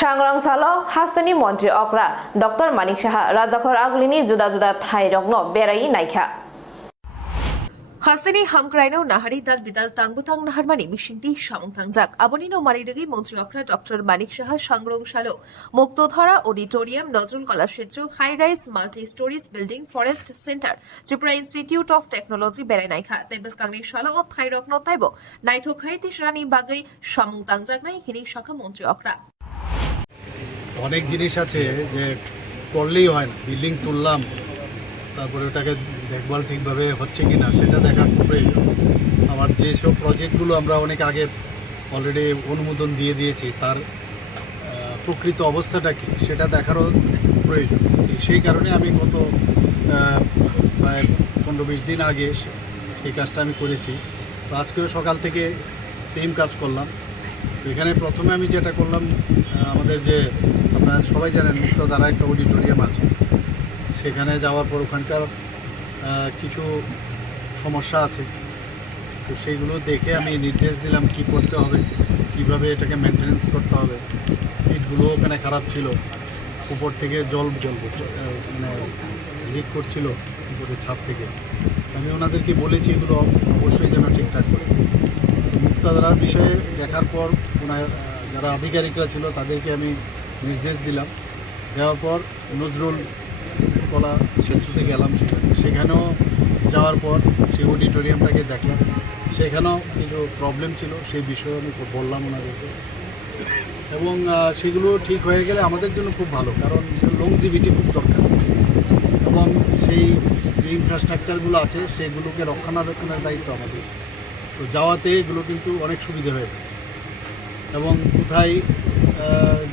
Sangrang Salo, Hastani Montri okra, Dr Manik Saha, Rajakhor agulini juda thai rogno berai naikha. Hastani hamkraino nahari dal bidal tangbutang naharmani mishinti samungtangjak abonino maridagi Montri okra Dr Manik Saha Sangrang Salo Muktodhara Auditorium Nozrul Kala Kshetro High Rise Multi Stories Building Forest Center Tripura Institute of Technology berai naikha Tebes Kangni Salo of Thai rogno taibo Naito Khaiti Shrani Bagai samungtangjak nai hini shaka Montri okra অনেক জিনিস আছে যে করলেই হয় না building তুললাম তারপরে ওটাকে দেখভাল ঠিকভাবে হচ্ছে কিনা সেটা দেখার প্রয়োজন আমার যেসব প্রজেক্টগুলো আমরা অনেক আগে অলরেডি অনুমোদন দিয়ে দিয়েছি তার প্রকৃত অবস্থাটা কি সেটা দেখারও প্রয়োজন সেই কারণে আমি গত প্রায় 15-20 দিন আগে সেই কাজটা আমি করেছি তো আজকেও সকাল থেকে সেম কাজ করলাম এখানে প্রথমে আমি যেটা করলাম আমাদের যে আপনারা সবাই জানেন মুক্তধারা একটা অডিটোরিয়াম আছে সেখানে যাওয়ার পর ওখানকার কিছু সমস্যা আছে তো সেইগুলো দেখে আমি নির্দেশ দিলাম কি করতে হবে কিভাবে এটাকে মেনটেনেন্স করতে হবে সিটগুলো ওখানে খারাপ ছিল উপর থেকে জল মানে লিক করছিল উপরে ছাদ থেকে আমি ওনাদেরকে বলেছি এগুলো অবশ্যই যেন ঠিকঠাক করে মুক্তধারার বিষয়ে দেখার পর ওনার যারা আধিকারিকরা ছিল তাদেরকে আমি নির্দেশ দিলাম দেওয়ার পর নজরুল কলা সেতুতে গেলাম সেখানেও যাওয়ার পর সেই অডিটোরিয়ামটাকে দেখলাম সেখানেও কিছু প্রবলেম ছিল সেই বিষয়ে আমি বললাম ওনাদেরকে এবং সেগুলো ঠিক হয়ে গেলে আমাদের জন্য খুব ভালো কারণ লংজিভিটি খুব দরকার এবং সেই যে ইনফ্রাস্ট্রাকচারগুলো আছে সেগুলোকে রক্ষণাবেক্ষণের দায়িত্ব আমাদের তো যাওয়াতে এগুলো কিন্তু অনেক সুবিধা হয়ে যায় এবং কোথায়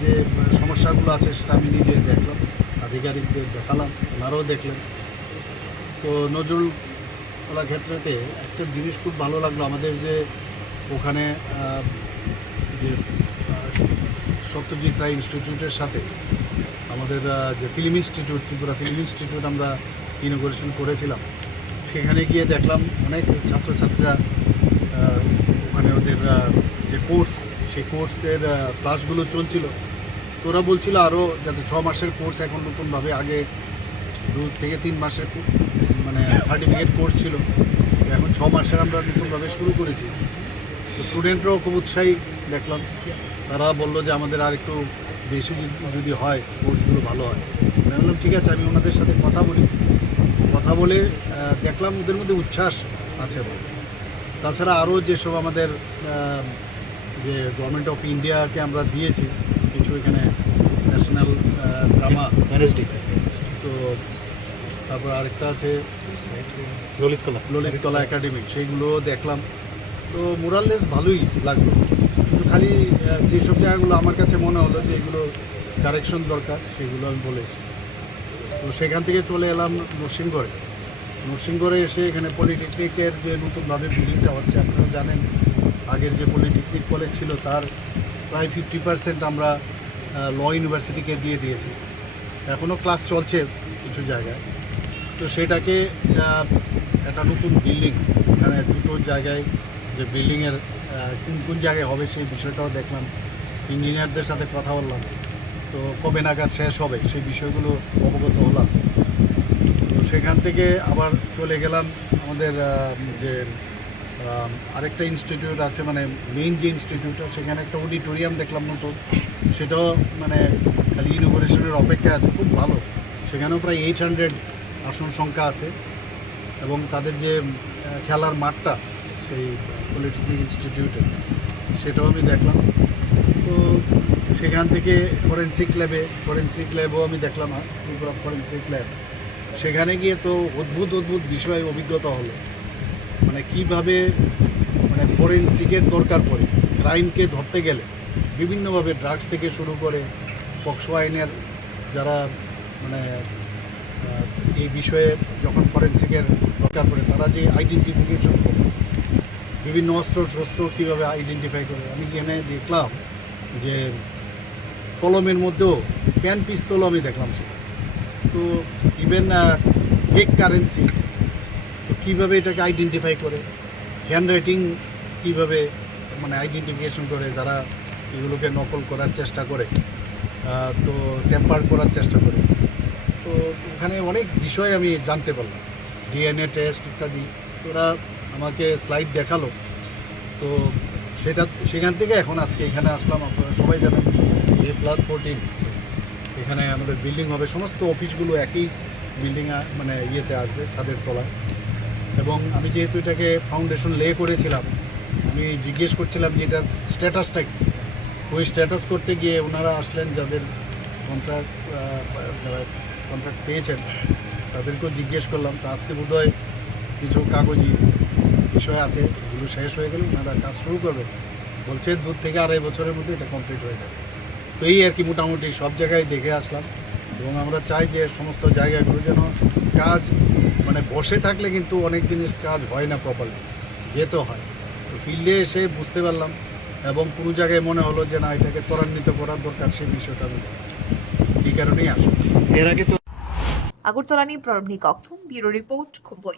যে সমস্যাগুলো আছে সেটা আমি নিজে দেখলাম আধিকারিকদের দেখালাম ওনারাও দেখলেন তো নজরুল কলা ক্ষেত্রেতে একটা জিনিস খুব ভালো লাগলো আমাদের যে ওখানে যে সত্যজিৎ রায় ইনস্টিটিউটের সাথে আমাদের যে film institute Tripura film institute আমরা ইনোগ্রেশন করেছিলাম সেখানে গিয়ে দেখলাম অনেক ছাত্রছাত্রীরা ওখানে ওদের যে কোর্স সেই কোর্সের ক্লাসগুলো চলছিল তো ওরা বলছিল আরও যাতে 6 মাসের কোর্স এখন নতুনভাবে আগে 2 থেকে 3 মাসের মানে সার্টিফিকেট কোর্স ছিল এখন 6 মাসের আমরা নতুনভাবে শুরু করেছি তো স্টুডেন্টরাও খুব উৎসাহী দেখলাম তারা বললো যে আমাদের আর একটু বেশি যদি হয় কোর্সগুলো ভালো হয় আমি বললাম ঠিক আছে আমি ওনাদের সাথে কথা বলে দেখলাম ওদের মধ্যে উচ্ছ্বাস আছে তাছাড়া আরও যেসব আমাদের যে গভর্নমেন্ট অফ ইন্ডিয়াকে আমরা দিয়েছি কিছু এখানে ন্যাশনাল ড্রামা ম্যারেজডি তো তারপর আরেকটা আছে ললিতকলা একাডেমি সেইগুলো দেখলাম তো মোরাললেস ভালোই লাগলো কিন্তু খালি যেসব জায়গাগুলো আমার কাছে মনে হলো যে এগুলো কারেকশন দরকার সেগুলো আমি বলেছি তো সেখান থেকে চলে এলাম নরসিংগড়ে এসে এখানে পলিটেকনিকের যে নতুনভাবে বিল্ডিংটা হচ্ছে আপনারা জানেন আগের যে পলিটেকনিক কলেজ ছিল তার প্রায় 50% আমরা ল ইউনিভার্সিটিকে দিয়ে দিয়েছি এখনও ক্লাস চলছে কিছু জায়গায় তো সেটাকে একটা নতুন বিল্ডিং এখানে দুটো জায়গায় যে বিল্ডিংয়ের কোন জায়গায় হবে সেই বিষয়টাও দেখলাম ইঞ্জিনিয়ারদের সাথে কথা বললাম তো কবে নাগাদ শেষ হবে সেই বিষয়গুলো অবগত হলাম তো সেখান থেকে আবার চলে গেলাম আমাদের যে আরেকটা ইনস্টিটিউট আছে মানে মেইন যে ইনস্টিটিউটটা সেখানে একটা অডিটোরিয়াম দেখলাম নতুন সেটাও মানে খালি ইনোগ্রেশনের অপেক্ষা আছে খুব ভালো সেখানেও প্রায় 800 আসন সংখ্যা আছে এবং তাদের যে খেলার মাঠটা সেই পলিটেকনিক ইনস্টিটিউটে সেটাও আমি দেখলাম তো সেখান থেকে ফরেন্সিক ল্যাবও আমি দেখলাম ত্রিপুরা ফরেন্সিক ল্যাব সেখানে গিয়ে তো অদ্ভুত বিষয় অভিজ্ঞতা হলো মানে কীভাবে মানে ফরেন্সিকের দরকার পড়ে ক্রাইমকে ধরতে গেলে বিভিন্নভাবে ড্রাগস থেকে শুরু করে পক্সো আইনের যারা মানে এই বিষয়ে যখন ফরেন্সিকের দরকার পড়ে তারা যে আইডেন্টিফিকেশন করে বিভিন্ন শস্ত্র কীভাবে আইডেন্টিফাই করে আমি এখানে দেখলাম যে কলমের মধ্যেও প্যান পিস্তলও আমি দেখলাম সেটা তো ইভেন ফেক কারেন্সি তো কীভাবে এটাকে আইডেন্টিফাই করে হ্যান্ড রাইটিং কীভাবে মানে আইডেন্টিফিকেশন করে যারা এগুলোকে নকল করার চেষ্টা করে তো টেম্পার করার চেষ্টা করি। তো ওখানে অনেক বিষয় আমি জানতে পারলাম, ডিএনএ টেস্ট ইত্যাদি। ওরা আমাকে স্লাইড দেখালো, তো সেখান থেকে এখন আজকে এখানে আসলাম। আপনারা সবাই জানেন A+14 এখানে আমাদের বিল্ডিং হবে, সমস্ত অফিসগুলো একই বিল্ডিং মানে ইয়েতে আসবে, ছাদের তলায়। এবং আমি যেহেতু এটাকে ফাউন্ডেশন লে করেছিলাম, আমি জিজ্ঞেস করছিলাম যে এটার স্ট্যাটাসটা কী। ওই স্ট্যাটাস করতে গিয়ে ওনারা আসলেন, যাদের কন্ট্রাক্ট পেয়েছেন তাদেরকেও জিজ্ঞেস করলাম। তো আজকে বোধহয় কিছু কাগজি বিষয় আছে, এগুলো শেষ হয়ে গেলে ওনারা কাজ শুরু করবে। বলছে 2 থেকে 2.5 বছরের মধ্যে এটা কমপ্লিট হয়ে যাবে। তো এই আর কি মোটামুটি সব জায়গায় দেখে আসলাম। এবং আমরা চাই যে সমস্ত জায়গাগুলো যেন কাজ মানে বসে থাকলে কিন্তু অনেক জিনিস কাজ হয় না প্রপারলি, যেতে হয়। তো ফিল্ডে এসে বুঝতে পারলাম, এবং কোনো জায়গায় মনে হলো যে না, এটাকে ত্বরান্বিত করার দরকার, সেই বিষয়টা আমি এই কারণেই আসলাম। এর আগে তো আগরতলা নিয়ে প্রারম্ভিক অক্থম, ব্যুরো রিপোর্ট, খুম্পই।